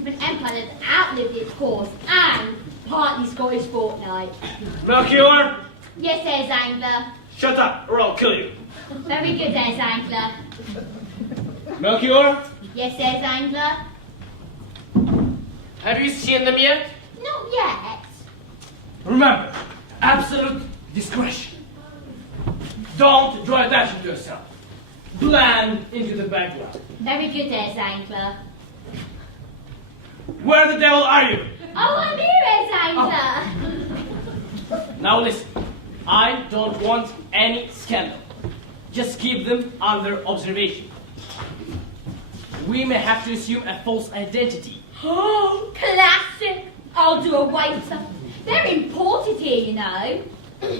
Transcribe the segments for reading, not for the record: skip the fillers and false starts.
of an empire that's outlived its course, and partly Scottish fortnight. Melchior? Yes, Herr Zangler. Shut up, or I'll kill you. Very good, Herr Zangler. Melchior? Yes, Herr Zangler. Have you seen them yet? Not yet. Remember, absolute discretion. Don't draw attention to yourself. Blend into the background. Very good, Herr Zangler. Where the devil are you? Oh, I'm here, Herr Zangler. Now listen, I don't want any scandal. Just keep them under observation. We may have to assume a false identity. Oh, classic. I'll do a waiter. They're imported here, you know.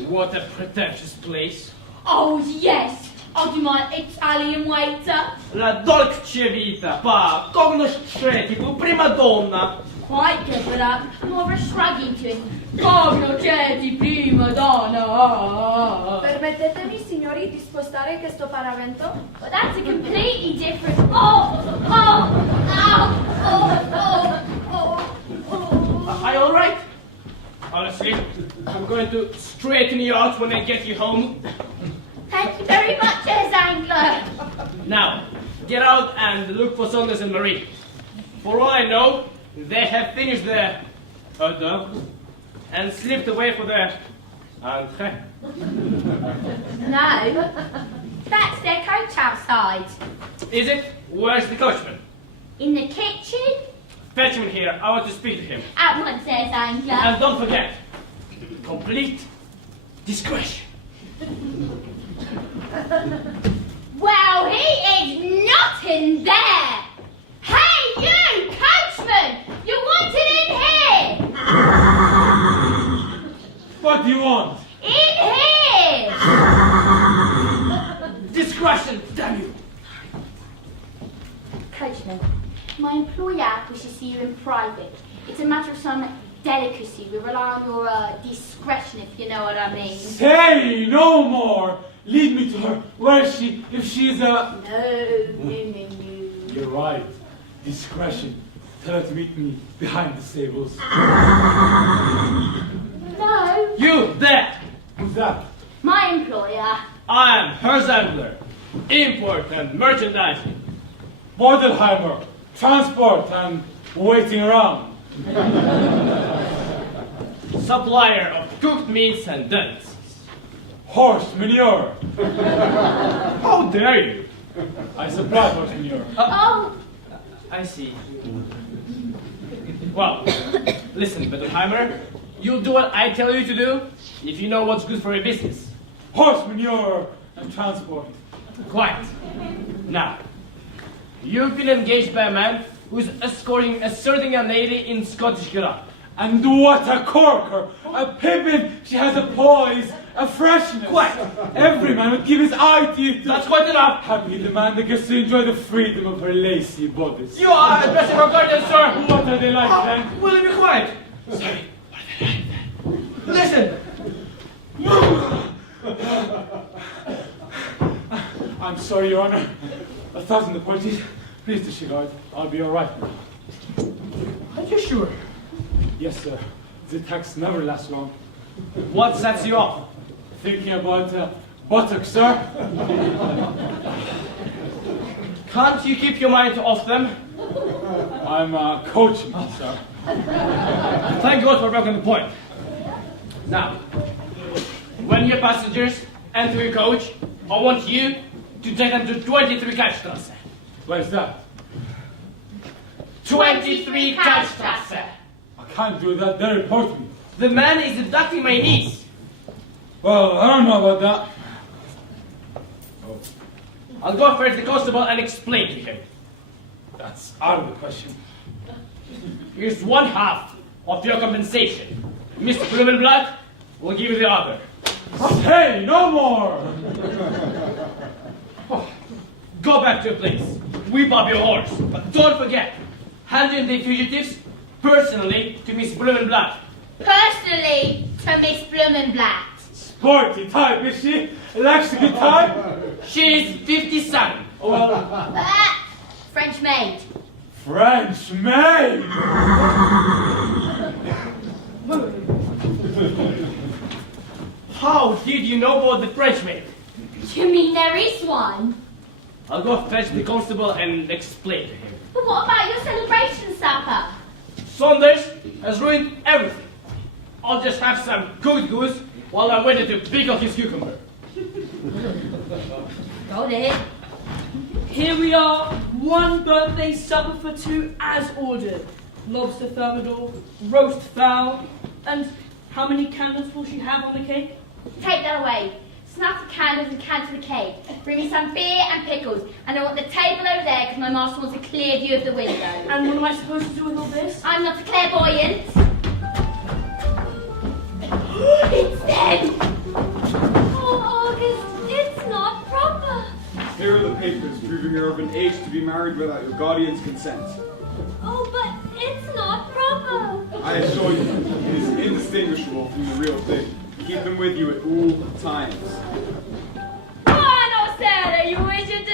What a pretentious place. Oh, yes. I'll do my Italian waiter. La dolce vita, pa, cognosceti, tu prima donna. Quite good, but more of a shrugging to it. Cognosceti prima donna. Permettetemi, signori, di spostare questo paravento? But that's a completely different... Are you alright? Honestly, I'm going to straighten you out when I get you home. Thank you very much, Herr Zangler. Now, get out and look for Saunders and Marie. For all I know, they have finished their and slipped away for their entrée. No, that's their coach outside. Is it? Where's the coachman? In the kitchen? Fetch him here. I want to speak to him. At once, Herr Zangler. And don't forget, complete discretion. Well, he is not in there. Hey, you, coachman! You're wanted in here! What do you want? In here! Discretion, damn you! Coachman, my employer wishes to see you in private. It's a matter of some delicacy. We rely on your discretion, if you know what I mean. Say no more! Lead me to her. Where is she? If she's a... No. You're right. Discretion. Tell her to meet me behind the stables. No. You there! Who's that? My employer. I am her Zangler, import and merchandising. Bordelheimer. Transport and waiting around. Supplier of cooked meats and dents. Horse manure. How dare you? I supply horse manure. Oh, I see. Well, listen, Bettelheimer, you'll do what I tell you to do if you know what's good for your business. Horse manure and transport. Quiet. Now, you've been engaged by a man who's escorting a certain young lady in Scottish Garage. And what a corker! A pippin! She has a poise, a freshness. Quiet. Every man would give his eye teeth to... That's quite enough. Happy the man that gets to enjoy the freedom of her lacy bodice. You are addressing her guardian, sir. What are they like then? Will you be quiet? Sorry, what are they like then? Listen. I'm sorry, Your Honor. 1,000 apologies. Please disregard. I'll be all right now. Are you sure? Yes, sir. The attacks never last long. What sets you off? Thinking about buttocks, sir? Can't you keep your mind off them? I'm coaching, sir. Thank God for breaking the point. Now, when your passengers enter your coach, I want you to take them to 23 Kaltstrasse. Where's that? 23 Kaltstrasse. I can't do that. They report me. The man is abducting my niece. Well, I don't know about that. I'll go first to the constable and explain to him. That's out of the question. Here's one half of your compensation. Mr. Blumenblatt will give you the other. Hey, no more! Go back to your place. Whip up your horse. But don't forget, hand in the fugitives personally to Miss Blumenblatt. personally to Miss Blumenblatt. Sporty type, is she? Likes a good time? She's 57. Well, French maid. French maid! How did you know about the French maid? You mean there is one? I'll go fetch the constable and explain to him. But what about your celebration supper? Saunders has ruined everything. I'll just have some good goose while I'm waiting to pickle his cucumber. Got it. Here we are, one birthday supper for two as ordered. Lobster thermidor, roast fowl, and how many candles will she have on the cake? Take that away. Snuff the candles and cancel the cake. Bring me some beer and pickles. And I want the table over there because my master wants a clear view of the window. And what am I supposed to do with all this? I'm not a clairvoyant. It's them! Oh, August, it's not proper. Here are the papers proving you're of an age to be married without your guardian's consent. Oh, but it's not proper. I assure you, it is indistinguishable from the real thing. Keep them with you at all times. Buono sera, you wish it to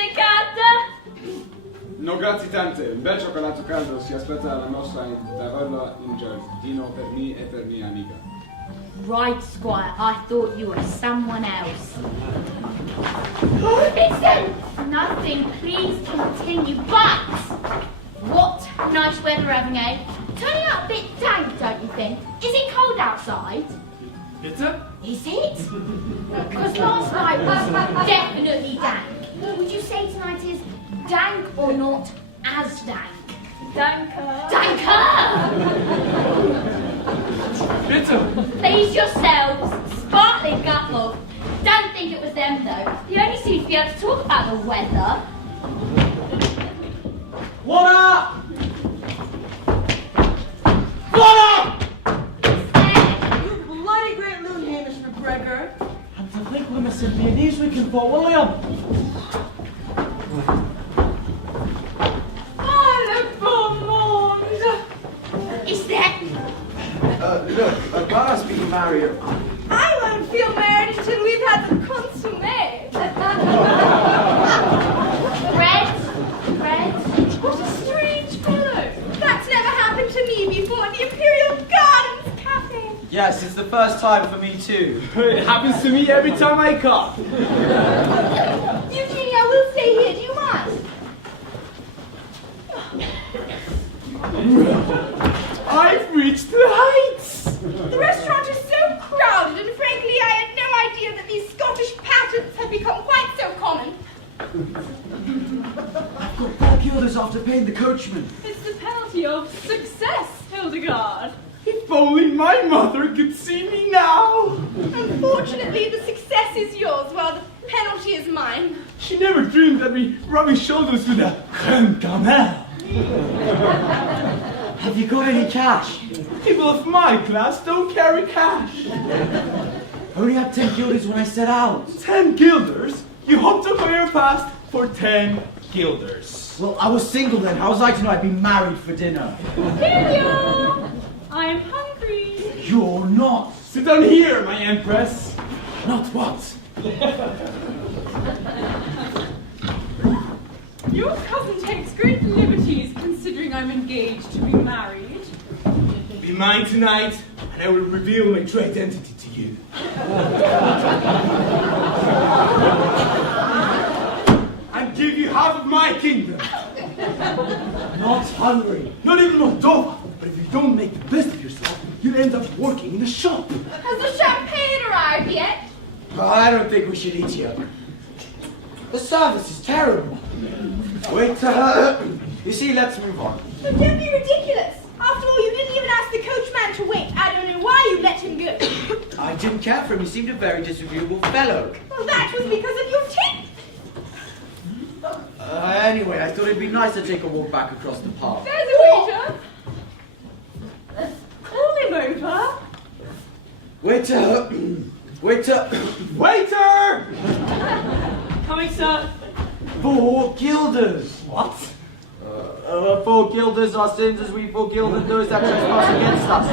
No grazie tante, un bel cioccolato caldo si aspetta alla nostra taverna in giardino per me e per mia amica. Right, Squire, I thought you were someone else. It's them! Nothing, please continue, but what nice weather we're having, eh? Turning out a bit dank, don't you think? Is it cold outside? Bitte? Is it? Because last night was definitely dank. Would you say tonight is dank or not as dank? Danke. Danker! Bitte! Please yourselves, sparkling gutlog. Don't think it was them though. You only seem to be able to talk about the weather. What up? What up? You bloody great loon, Hamish McGregor. And to think we're missing Viennese we can for William. Is that? Look, Clara speaking Mario. I won't feel married until we've had the consommé. Bread? What a strange fellow. That's never happened to me before at the Imperial Gardens Cafe. Yes, it's the first time for me too. It happens to me every time I come. Eugenie, I will stay here. Do you mind? I've reached the heights! The restaurant is so crowded, and frankly, I had no idea that these Scottish patents had become quite so common. I've got 4 guilders after paying the coachman. It's the penalty of success, Hildegard. If only my mother could see me now! Unfortunately, the success is yours, while the penalty is mine. She never dreamed I'd be rubbing shoulders with a creme camel. Have you got any cash? People of my class don't carry cash. I only had 10 guilders when I set out. 10 guilders? You hopped up on your past for 10 guilders. Well, I was single then. How was I to know I'd be married for dinner? Helio! I'm hungry. You're not. Sit down here, my empress. Not what? Your cousin takes great liberties considering I'm engaged to be married. Be mine tonight, and I will reveal my true identity to you. And give you half of my kingdom. Not hungry. Not even Moldova. But if you don't make the best of yourself, you'll end up working in the shop. Has the champagne arrived yet? I don't think we should eat here. The service is terrible. Wait, you see, let's move on. But don't be ridiculous. After all, you didn't even ask the coachman to wait. I don't know why you let him go. I didn't care for him. He seemed a very disagreeable fellow. Well, that was because of your tip. Anyway, I thought it'd be nice to take a walk back across the park. There's a waiter. Call him over. Waiter! Waiter! Waiter! Coming, sir. 4 guilders! What? 4 guilders are sins as we forgild those that trespass against us.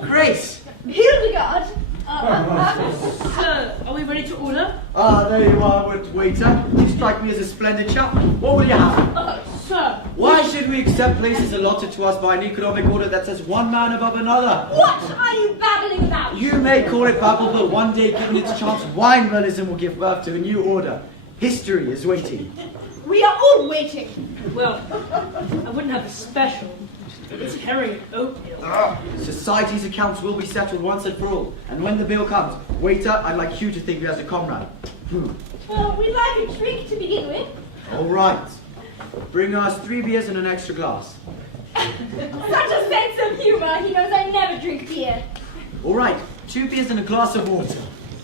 Grace! Hildegard, Sir, are we ready to order? Ah, there you are, waiter. You strike me as a splendid chap. What will you have? Sir. Why should we accept places allotted to us by an economic order that says one man above another? What are you babbling about? You may call it babble, but one day, given its chance, wineballism will give birth to a new order. History is waiting. We are all waiting. Well, I wouldn't have a special. It's herring and oatmeal. Society's accounts will be settled once and for all. And when the bill comes, waiter, I'd like you to think of you as a comrade. Well, we'd like a drink to begin with. All right. Bring us 3 beers and an extra glass. Such a sense of humor. He knows I never drink beer. All right. 2 beers and a glass of water.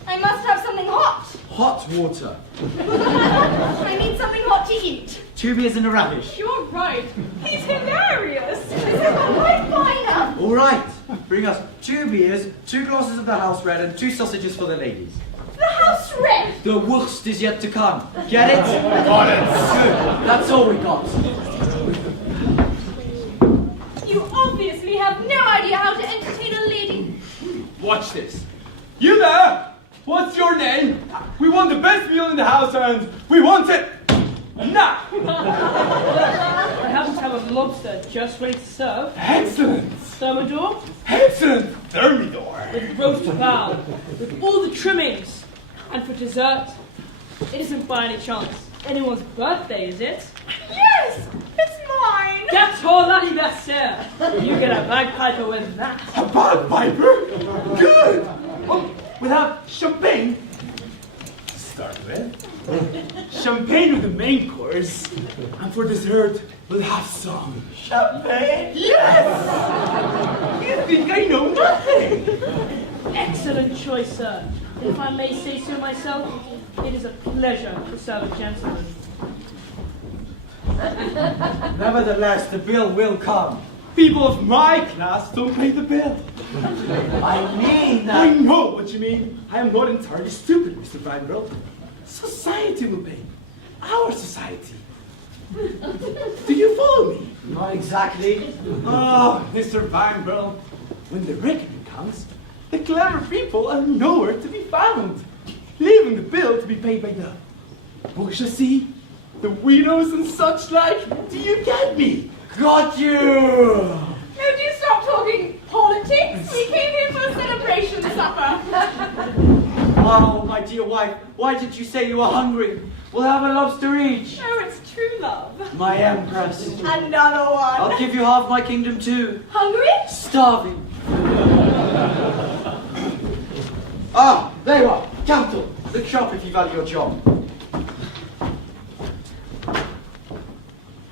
I must have something hot. Hot water. I need something hot to eat. 2 beers and a radish. You're right. He's hilarious. This is not quite fine. All right. Bring us 2 beers, 2 glasses of the house red, and 2 sausages for the ladies. The house red. The Wurst is yet to come. Get it? Got it. Good. That's all we got. You obviously have no idea how to entertain a lady. Watch this. You there? What's your name? We want the best meal in the house and we want it now. I happen to have a lobster just ready to serve. Excellent. Thermidor Excellent. Thermidor. with roast fowl, with all the trimmings. And for dessert, it isn't by any chance anyone's birthday, is it? Yes, it's mine. Gâteau l'anniversaire. You get a bagpiper with that. A bagpiper? Good. Oh, we'll have champagne to start with. Champagne with the main course. And for dessert, we'll have some champagne. Yes. You think I know nothing? Excellent choice, sir. If I may say so myself, it is a pleasure to serve a gentleman. Nevertheless, the bill will come. People of my class don't pay the bill. I mean I that. know what you mean. I am not entirely stupid, Mr. Vanderbilt. Society will pay. Our society. Do you follow me? Not exactly. Oh, Mr. Vanderbilt, when the reckoning comes, the clever people are nowhere to be found, leaving the bill to be paid by the bourgeoisie, the widows and such like. Do you get me? Got you! No, do you stop talking politics? We came here for a celebration supper. Oh, my dear wife, why did you say you were hungry? We'll have a lobster each. Oh, it's true love. My empress. Another one. I'll give you half my kingdom too. Hungry? Starving. Ah, there you are. Capital. Look sharp if you value your job.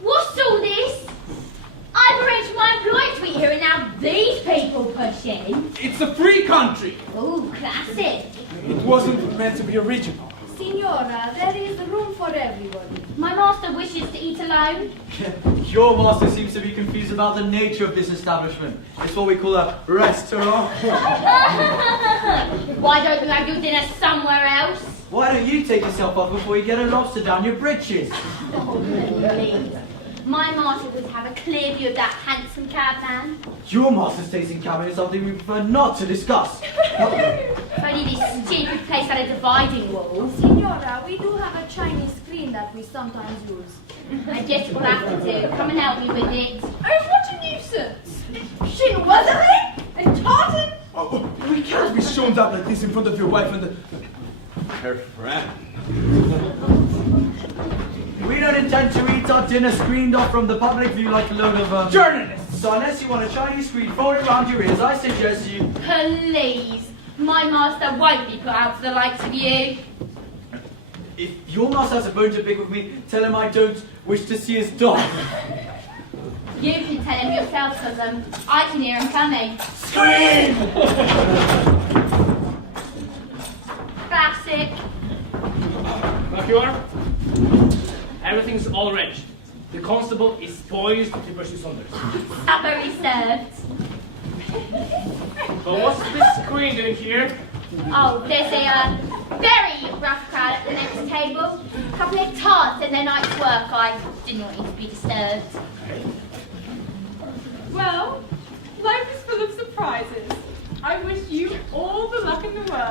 What's all this? I've arranged for my employer to eat here and now these people push in. It's a free country. Ooh, classic. It wasn't meant to be original. Signora, there is room for everybody. My master wishes to eat alone. Your master seems to be confused about the nature of this establishment. It's what we call a restaurant. Why don't you have your dinner somewhere else? Why don't you take yourself off before you get a lobster down your britches? Oh, please. My master would have a clear view of that handsome cabman. Your master's taste in cabin is something we prefer not to discuss. If only this stupid place had a dividing wall. Signora, we do have a Chinese screen that we sometimes use. I guess we'll have to do. Come and help me with it. Oh, what a nuisance! Chinoiserie and tartan. Oh, we can't be shown up like this in front of your wife and her friend. We don't intend to eat our dinner screened off from the public view like a load of Journalists! So unless you want a Chinese screen folded around your ears, I suggest you... Please. My master won't be put out for the likes of you. If your master has a bone to pick with me, tell him I don't wish to see his dog. You can tell him yourself, cousin. I can hear him coming. Scream! Classic. Back you are. Everything's all arranged. The constable is poised to pursue Saunders. Supper is served. But what's this screen doing here? Oh, there's a very rough crowd at the next table. A couple of tarts and their night's work. I didn't want you to be disturbed. Well, life is full of surprises. I wish you all the luck in the world.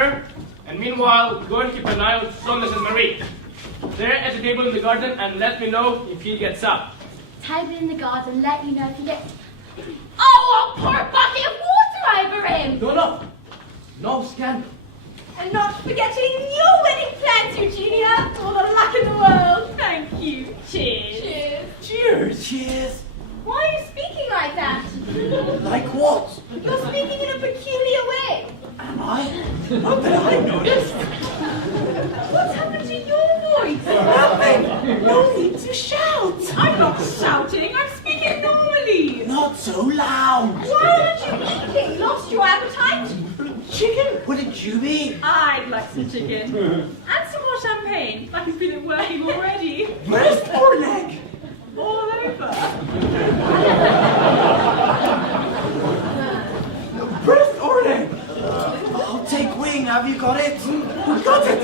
sir. And meanwhile, go and keep an eye on Saunders and Marie. They're at the table in the garden, and let me know if he gets up. Table in the garden, let you know if you get... Oh, I'll pour a bucket of water over him! No scandal. And not forgetting your wedding plans, Eugenia. All the luck in the world. Thank you. Cheers. Cheers. Cheers. Cheers. Why are you speaking like that? Like what? You're speaking in a peculiar way. Am I? Not that I noticed. What's happened to your voice? Nothing. No need to shout. I'm not shouting. I'm speaking normally. Not so loud. Why aren't you eating? Lost your appetite? Chicken? What did you eat? I'd like some chicken. And some more champagne. I can feel it working already. Breast or leg? All over. Breast or leg? I'll take wing. Have you got it? Got it.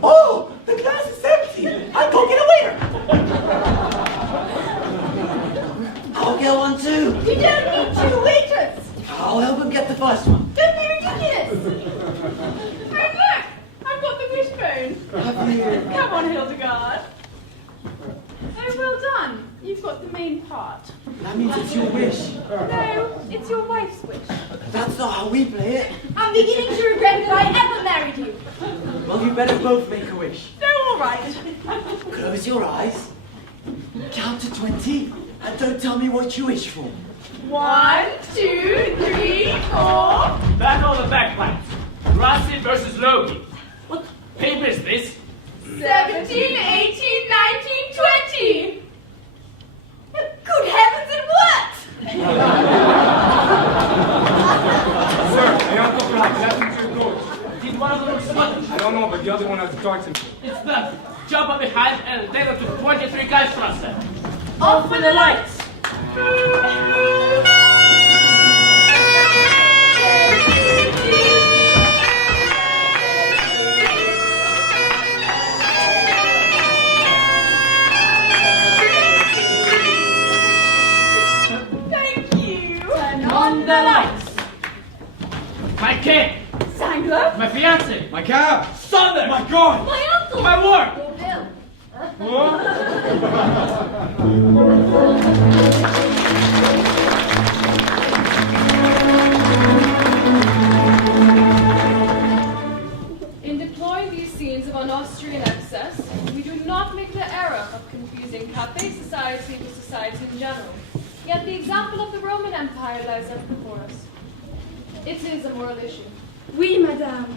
Oh, the glass is empty. I'll go get a waiter. I'll get one too. You don't need 2 waiters. I'll help him get the first one. Don't be ridiculous. Hey, look. I've got the wishbone. Have you? Come on, Hildegard. Oh, well done. You've got the main part. That means it's your wish. No, it's your wife's wish. That's not how we play it. I'm beginning to regret that I ever married you. Well, you better both make a wish. No, all right. Close your eyes. Count to 20. And don't tell me what you wish for. 1, 2, 3, 4. Battle of the bagpipes. Rossi versus Logie. What paper is this? 17, 18, 19, 20. Good heavens, it worked! Sir, the uncle left into your coach. Did one of them look Scottish? I don't know, but the other one has darts in it. It's the jump up behind and take them to 23 guys for us. Off with the lights! Thank you. Turn on the lights! My kid, Sangler. my fiance, My cab! Saunders, My God! My uncle. my ward. Your bill. In deploring these scenes of an Austrian excess, we do not make the error of confusing cafe society with society in general. Yet the example of the Roman Empire lies ever before us. It is a moral issue. Oui, madame.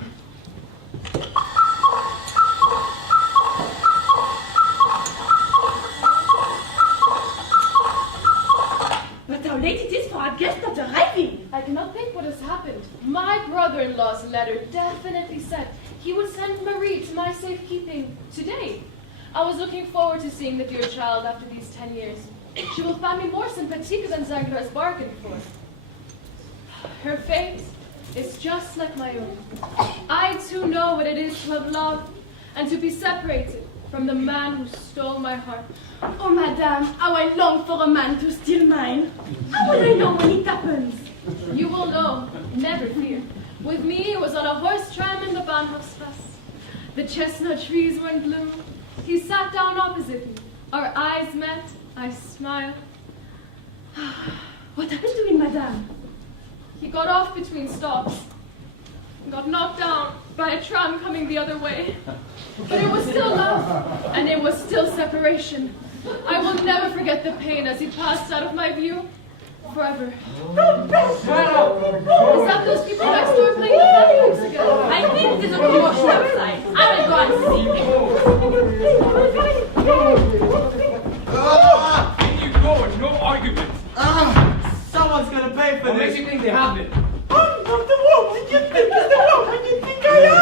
But how late it is for our guest not arriving. I cannot think what has happened. My brother-in-law's letter definitely said he would send Marie to my safekeeping today. I was looking forward to seeing the dear child after these 10 years. She will find me more sympathetic than Zangler has bargained for. Her fate is just like my own. I too know what it is to have loved and to be separated from the man who stole my heart. Oh, madame, how I long for a man to steal mine. How will I know when it happens? You will know, never fear. With me, it was on a horse tram in the Bahnhofstrasse. The chestnut trees were in bloom. He sat down opposite me. Our eyes met. I smiled. What happened to him, madame? He got off between stops. Got knocked down by a tram coming the other way. But it was still love, and it was still separation. I will never forget the pain as he passed out of my view. Forever. Is that those people next door playing the bagpipes again? I think there's a commotion outside. I will go and see. In you go, and no argument. Someone's gonna pay for What makes this. you think they have it? I'm not the woman you think is the woman you think I am.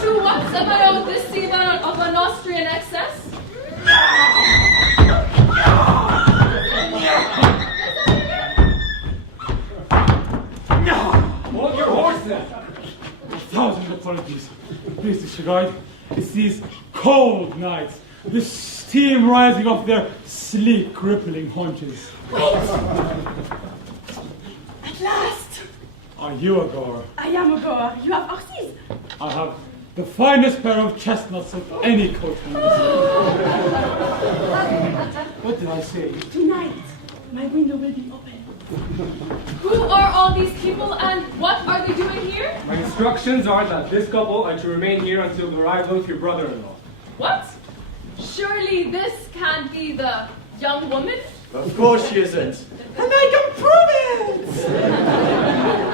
To what am I owed this seaman of an Austrian excess? Hold your horse then. 1,000 apologies. Please disregard. It's these cold nights. The steam rising off their sleek, rippling haunches. Wait! At last! Are you a goer? I am a goer. You have oxys. I have the finest pair of chestnuts of any coat. What did I say? Tonight, my window will be open. Who are all these people and what are they doing here? My instructions are that this couple are to remain here until the arrival of your brother-in-law. What? Surely this can't be the young woman? Of course she isn't. And I can prove it!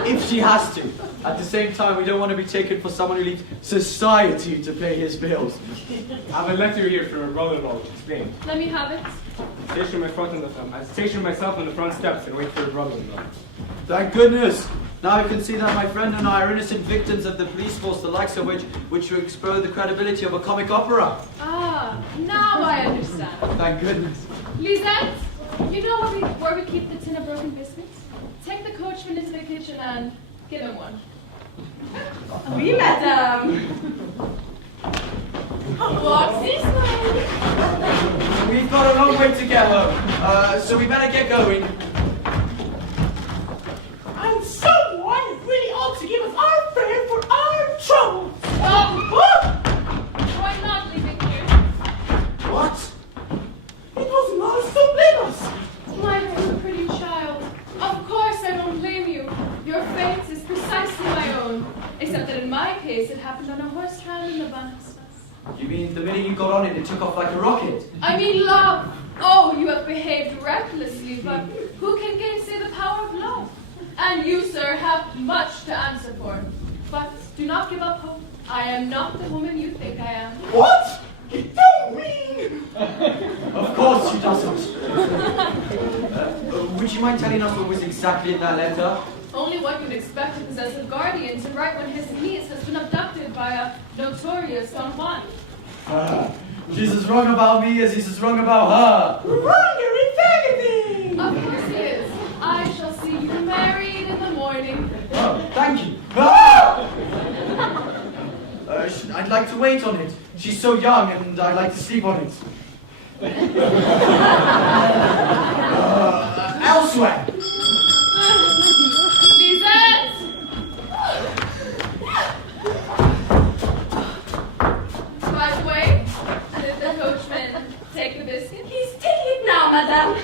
If she has to. At the same time, we don't want to be taken for someone who leaves society to pay his bills. I have a letter here from your brother-in-law which explains. Let me have it. I station myself on the front steps and wait for your brother-in-law. Thank goodness! Now I can see that my friend and I are innocent victims of the police force, the likes of which will expose the credibility of a comic opera. Ah, now I understand. Thank goodness. Lisette, you know where we keep the tin of broken biscuits? Take the coachman into the kitchen and give him one. Oui, madame. Walk this way. We've got a long way to get home, so we better get going. And someone really ought to give us our fare for our trouble. I'm not leaving here. What? It was not so blame us. My poor pretty child. Of course I don't blame you. Your fate is precisely my own. Except that in my case, it happened on a horse trial in the Bahamas. You mean the minute you got on it, it took off like a rocket? I mean love. Oh, you have behaved recklessly, but who can gainsay the power of love? And you, sir, have much to answer for. But do not give up hope. I am not the woman you think I am. What? You don't mean? Of course she doesn't. Would you mind telling us what was exactly in that letter? Only what you'd expect a possessive guardian to write when his niece has been abducted by a notorious Don Juan. She's as wrong about me as he's as wrong about her. Wronger in anything. Of course he is. I shall see you married in the morning. Oh, thank you. Ah! I'd like to wait on it. She's so young and I'd like to sleep on it. Elsewhere. Lisette! By the way, did the coachman take the biscuit? He's taking it now, madame.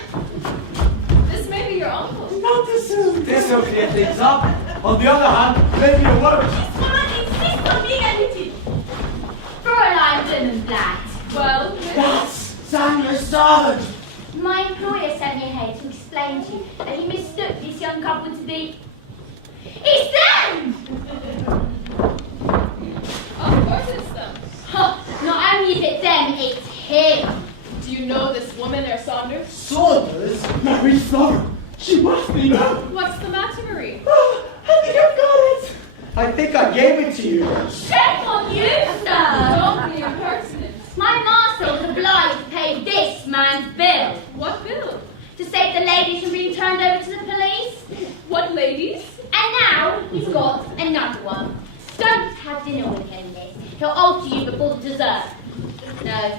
This may be your uncle. Not too soon. This will clear things up. On the other hand, maybe a word. This woman insists on being admitted. Fräulein Blumenblatt. Well, That's Sandra's son. My employer sent me here to explain to you that he mistook this young couple to be... It's them! of course it's them. Huh, not only is it them, it's him. Do you know this woman, Herr Saunders? Saunders? Marie Flora! She must be now! What's the matter, Marie? I think I've got it. I think I gave it to you. Shame on you, sir! Don't be impertinent. My master was obliged to pay this man's bill What bill? to save the ladies from being turned over to the police. What ladies? And now he's got another one. Don't have dinner with him, miss. He'll alter you before the dessert. No.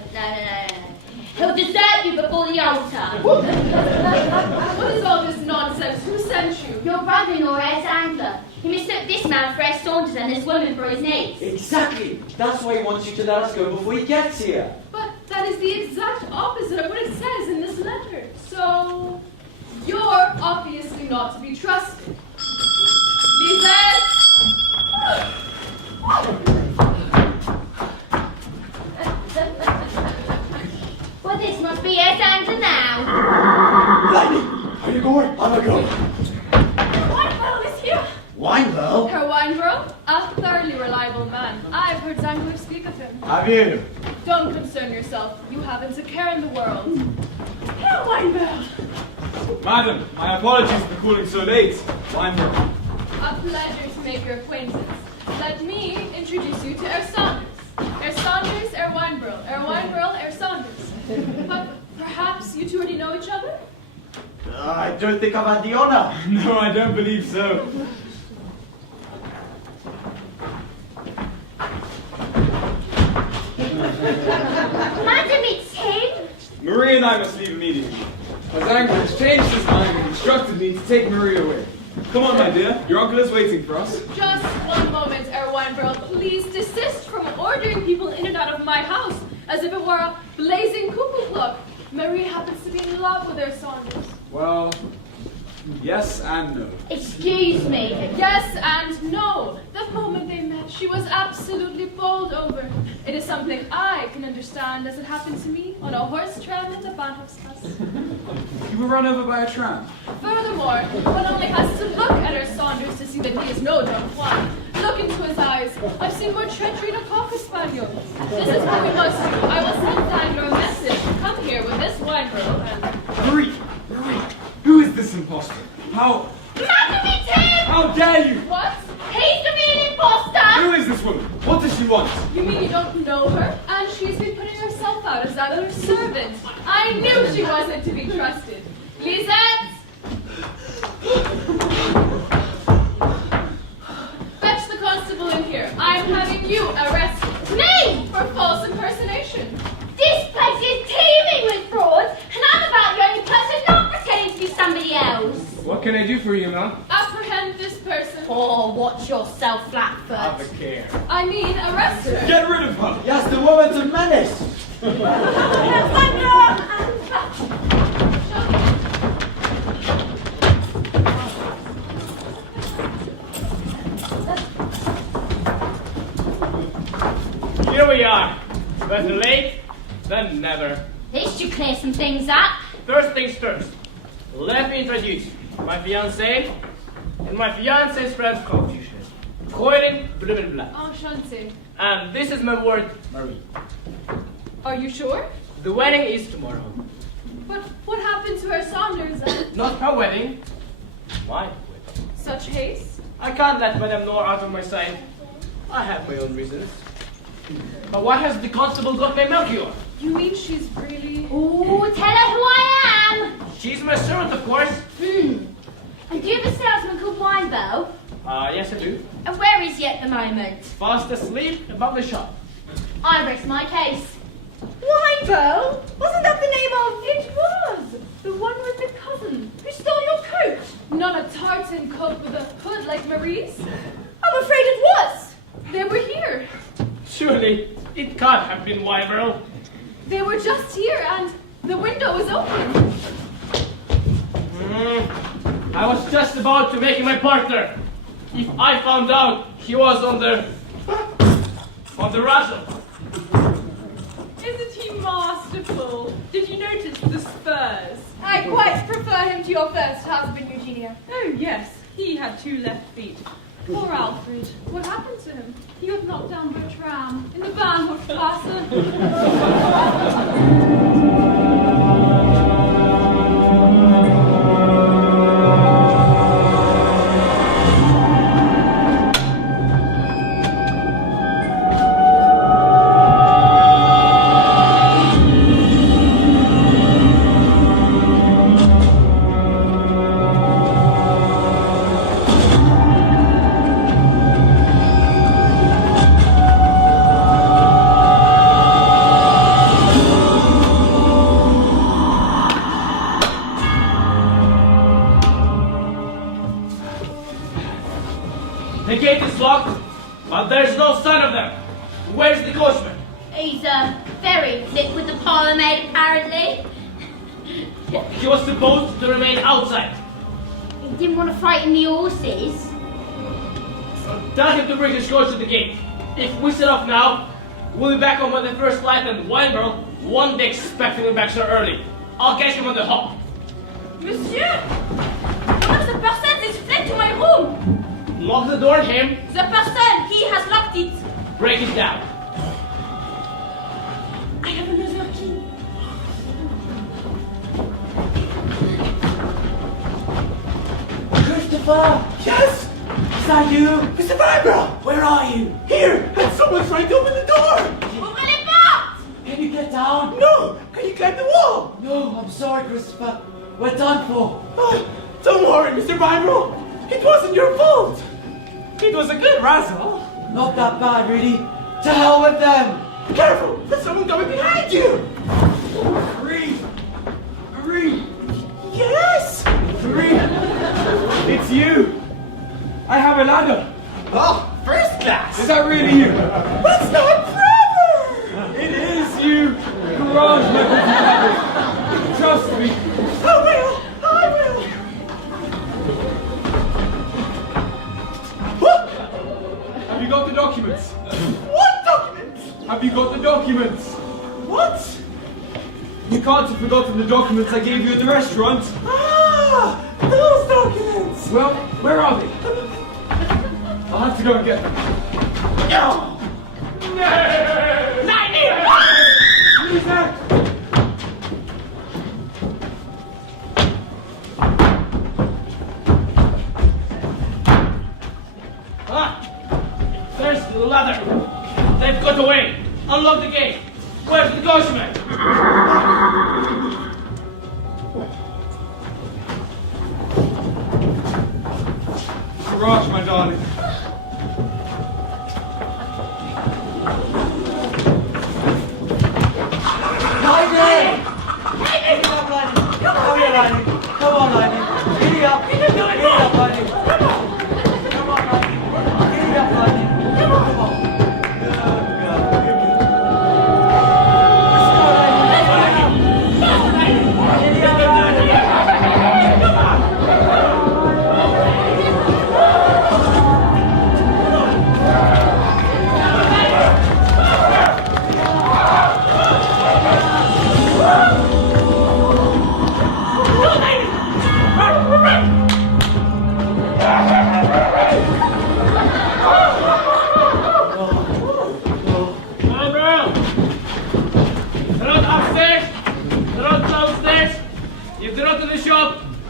He'll desert you before the altar. What is all this nonsense? Who sent you? Your brother-in-law, Herr Sandler. He mistook this man for Herr Saunders and this woman for his niece. Exactly. That's why he wants you to let us go before he gets here. But that is the exact opposite of what it says in this letter. So, you're obviously not to be trusted. Lisette! Well, this must be Herr Sandler now. Lady, are you going? I'm a go. What girl is here? Wine girl? Herr Weinbrow, a thoroughly reliable man. I've heard Zangler speak of him. Have you? Don't concern yourself. You haven't a care in the world. Herr Weinberg. Madam, my apologies for calling so late. Weinberg. A pleasure to make your acquaintance. Let me introduce you to Herr Saunders. Herr Saunders, Herr Weinbrow. Herr Weinbrow, Herr Saunders. But perhaps you two already know each other? I don't think I've had the honor. No, I don't believe so. Madam, it's him. Marie and I must leave immediately. But Angler has changed his mind and instructed me to take Marie away. Come on, my dear. Your uncle is waiting for us. Just one moment, Erwine Burl. Please desist from ordering people in and out of my house as if it were a blazing cuckoo clock. Marie happens to be in love with her Saunders. Well, yes and no. Excuse me. Yes and no. The moment they met, she was absolutely bowled over. It is something I can understand as it happened to me on a horse tram at the Bahnhofstrasse. You were run over by a tram. Furthermore, one only has to look at her Saunders to see that he is no Don Juan. Look into his eyes. I've seen more treachery than a cocker spaniel. This is what we must do. I will send Dangler a message. Come here with this wine girl and... Marie! Who is this imposter? How How dare you? What? He's to be an imposter! Who is this woman? What does she want? You mean you don't know her? And she's been putting herself out as that other servant. I knew she wasn't to be trusted. Lisette! Fetch the constable in here. I'm having you arrested. Me! For false impersonation. This place is teeming with frauds, and I'm about the only person not pretending to be somebody else. What can I do for you, ma'am? Apprehend this person. Oh, watch yourself, Flatfoot. Have a care. I mean, arrest her. Get rid of her! Yes, the woman's a menace. Here we are. Better late than never. This should clear some things up. First things first. Let me introduce my fiancée and my fiancée's friend Confucius. Coiling, blah blah blah. Enchanté. And this is my word, Marie. Are you sure? The wedding is tomorrow. But what happened to her Saunders? Not her wedding. My wedding. Such haste? I can't let Madame Noir out of my sight. I have my own reasons. But why has the constable got my Melchior? You mean she's really... Ooh, tell her who I am. She's my servant, of course. And do you have a salesman called Winebow? Yes, I do. And where is he at the moment? Fast asleep above the shop. I rest my case. Winebow? Wasn't that the name of... It was! The one with the cousin who stole your coat. Not a tartan coat with a hood like Marie's. I'm afraid it was. They were here. Surely, it can't have been Wyvern. They were just here and the window was open. I was just about to make him my partner. If I found out he was on the razzle. Isn't he masterful? Did you notice the spurs? I quite prefer him to your first husband, Eugenia. Oh, yes. He had 2 left feet. Poor Alfred. What happened to him? He was knocked down by a tram in the Bahnhofstrasse. The gate is locked, but there's no sign of them. Where's the coachman? He's very thick with the parlourmaid, apparently. He was supposed to remain outside. He didn't want to frighten the horses. Tell him to bring his coach to the gate. If we set off now, we'll be back home by the first light and Wineborough won't be expecting me back so early. I'll catch him on the hop. Monsieur! One of the persons is fled to my room! Lock the door on him. The person, he has locked it. Break it down. I have another key. Christopher! Yes! Is that you? Mr. Vibra! Where are you? Here! And someone's trying to open the door! Ouvrez les portes! Can you get down? No! Can you climb the wall? No, I'm sorry, Christopher. We're done for. Oh, don't worry, Mr. Vibra! It wasn't your fault! It was a good razzle! Not that bad, really. To hell with them! Careful! There's someone coming behind you! Marie! Marie! Yes! Marie! It's you! have a ladder. Oh, first class. Is that really you? That's not proper. It is you. Garage Michael. Trust me. I will. Have you got the documents? What documents? Have you got the documents? What? You can't have forgotten the documents I gave you at the restaurant. Ah, those documents. Well, where are they? I'll have to go and get them. No. Who's that? There's the ladder. They've got away. Unlock the gate. Where's the ghostman? Garage, my darling. Lightning! Get up, Lightning. Come here, Lightning. Come on, Lightning. Giddy up. Giddy up, Lightning. Come on, Lightning. Giddy up, Lightning. Come on. Good girl. Let's go, Lightning. Giddy up, Lightning. Come on.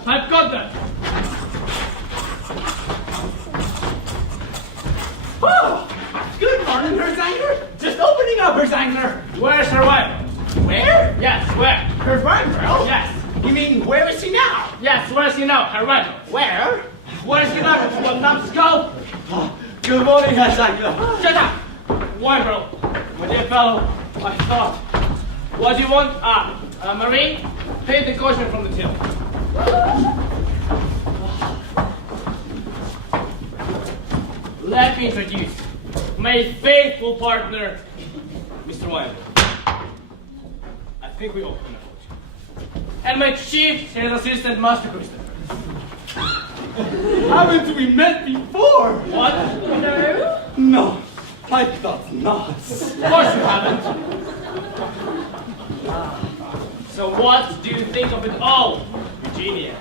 I've got that. Oh, good morning, Herzanger. Just opening up, Herzanger. Where's her wife? Where? Yes, where? Her Randall? Yes. You mean, where is he now? Yes, where's he now? Her wife. Where? Where's he now? Well, numbskull. Oh, good morning, Herzanger. Shut up! Why, bro? My dear fellow, I thought. What do you want? Marine, pay the caution from the till. Let me introduce my faithful partner, Mr. Wilder. I think we all can afford you. And my chief sales assistant, Master Christopher. Haven't we met before? What? No, I thought not. Of course you haven't. So what do you think of it all, Eugenia?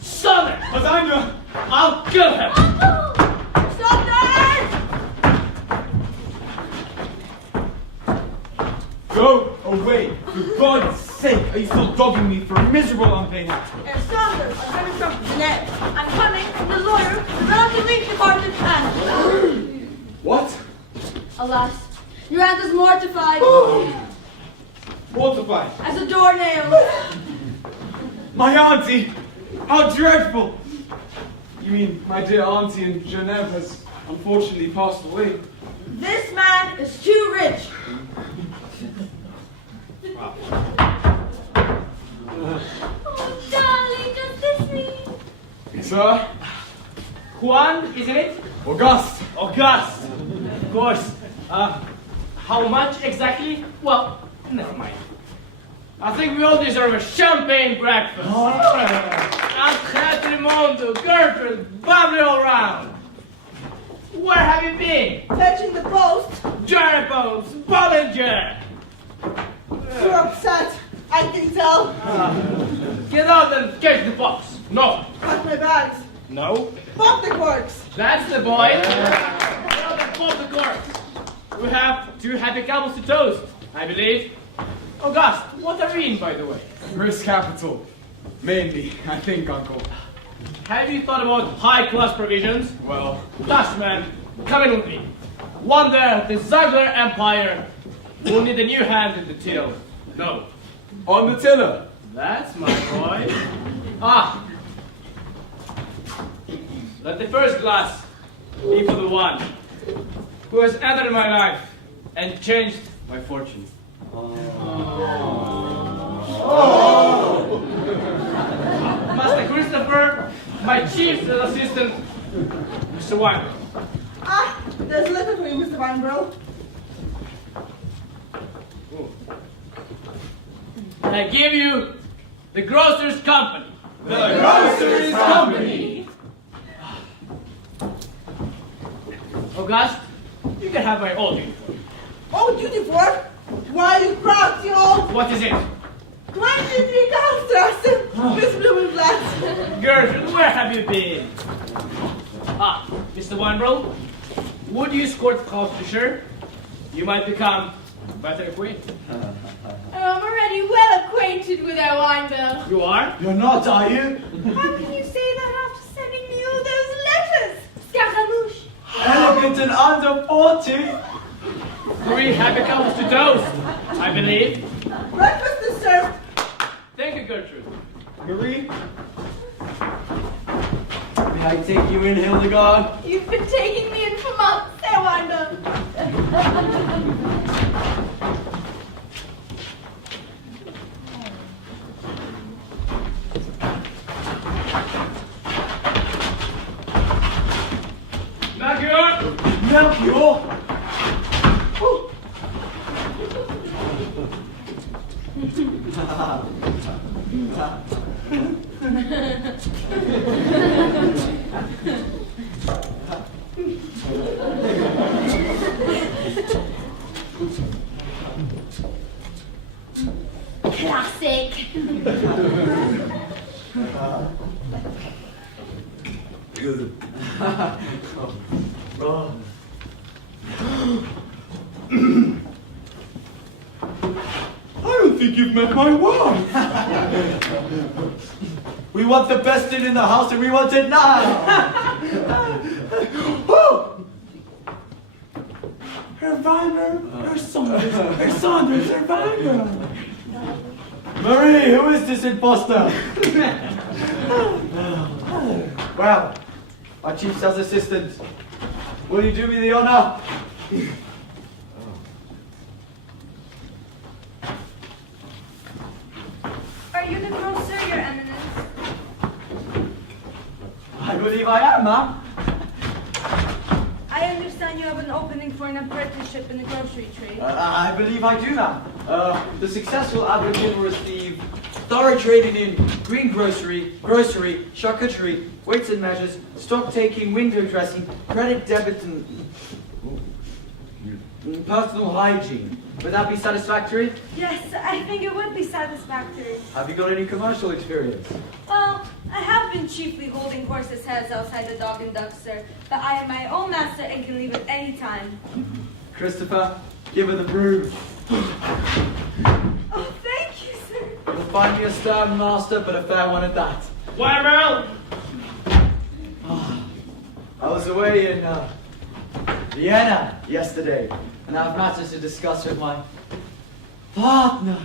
Sunder! Lasagna! I'll kill him! Go away! For God's sake, are you still dogging me for a miserable unpaid hand? Saunders, I'm coming from Jeanette. I'm coming from the lawyer, the relatively departed hand. What? Alas, your aunt is mortified Mortified. as a doornail. My auntie! How dreadful! You mean my dear auntie in Geneva has unfortunately passed away? This man is too rich. Oh, darling, does this mean? Sir? Juan, isn't it? Auguste! Auguste! Of course. How much exactly? Well, never mind. I think we all deserve a champagne breakfast. Entre Mondo, Gertrude, bubbly all round. Where have you been? Fetching the post. Jerrypo's, Bollinger. You're upset. I can tell. Get out and catch the box. No. Pack my bags. No. Pop the corks. That's the boy. Get out and pop the corks. We have 2 happy couples to toast, I believe. Auguste, what are we in, by the way? Risk capital. Mainly, I think, Uncle. Have you thought about high-class provisions? Well, Dutchman, come in with me. One day, the Ziegler Empire will need a new hand at the till. No. on the tiller. That's my boy. Let the first glass be for the one who has entered my life and changed my fortune. Master Christopher, my chief chief's assistant, Mr. Wyman. Ah, there's a letter for you, Mr. Weinbro. I give you the grocer's company. The grocer's company. Auguste, you can have my old uniform. Oh, uniform? Why, you crafty old What is it? 23 Karlstrasse, Miss Blumenblatt. Gertrude, where have you been? Ah, Mr. Weinbro, would you escort the house to shore? You might become better acquainted. I'm already well acquainted with our wine bill. You are? You're not, are you? How can you say that after sending me all those letters? Scaramouche. Elegant and under 40. 3 happy couples to toast, I believe. Breakfast is served. Thank you, Gertrude. Marie? May I take you in, Hildegard? You've been taking me in for months, Herr Weinberg. Melchior! Melchior? Classic. Oh. I don't think you've met my wife. We want the best thing in the house and we want it now. Oh! Herr Weiner, Herr Saunders, Herr Weiner. Marie, who is this imposter? Well, our chief's assistant. Will you do me the honor? Are you the grocer, Your Eminence? I believe I am, ma'am. I understand you have an opening for an apprenticeship in the grocery trade. I believe I do, ma'am. The successful applicant will receive thorough training in green grocery, charcuterie, weights and measures, stock taking, window dressing, credit debit, and personal hygiene. Would that be satisfactory? Yes, I think it would be satisfactory. Have you got any commercial experience? Well, I have been chiefly holding horses' heads outside the Dog and Duck, sir, but I am my own master and can leave at any time. Christopher, give her the broom. Oh, thank you, sir. You'll find me a stern master, but a fair one at that. Wyman! I was away in Vienna yesterday, and I have matters to discuss with my partner.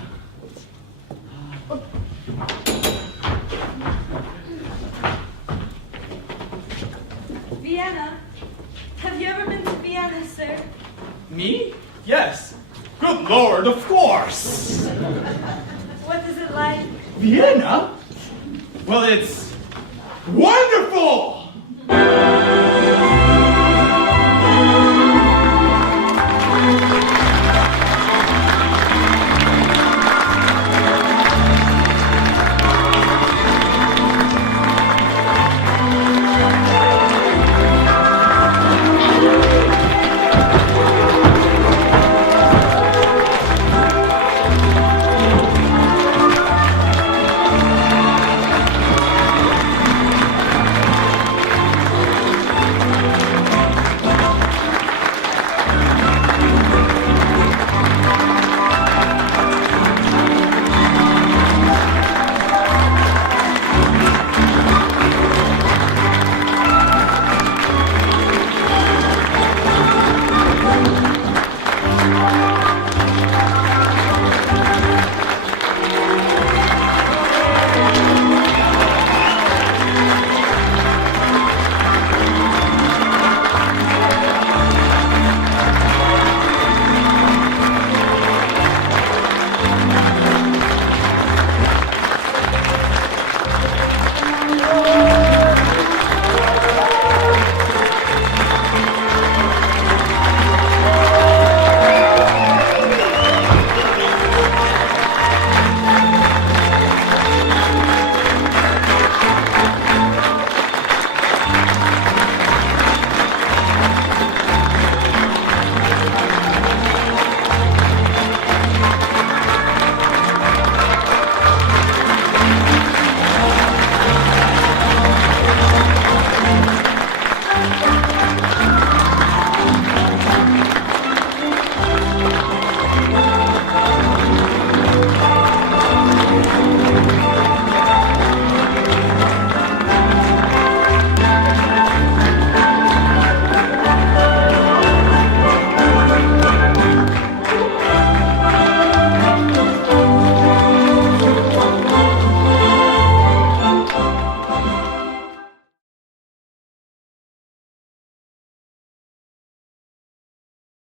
Vienna? Have you ever been to Vienna, sir? Me? Yes. Good Lord, of course. What is it like? Vienna? Well, it's wonderful!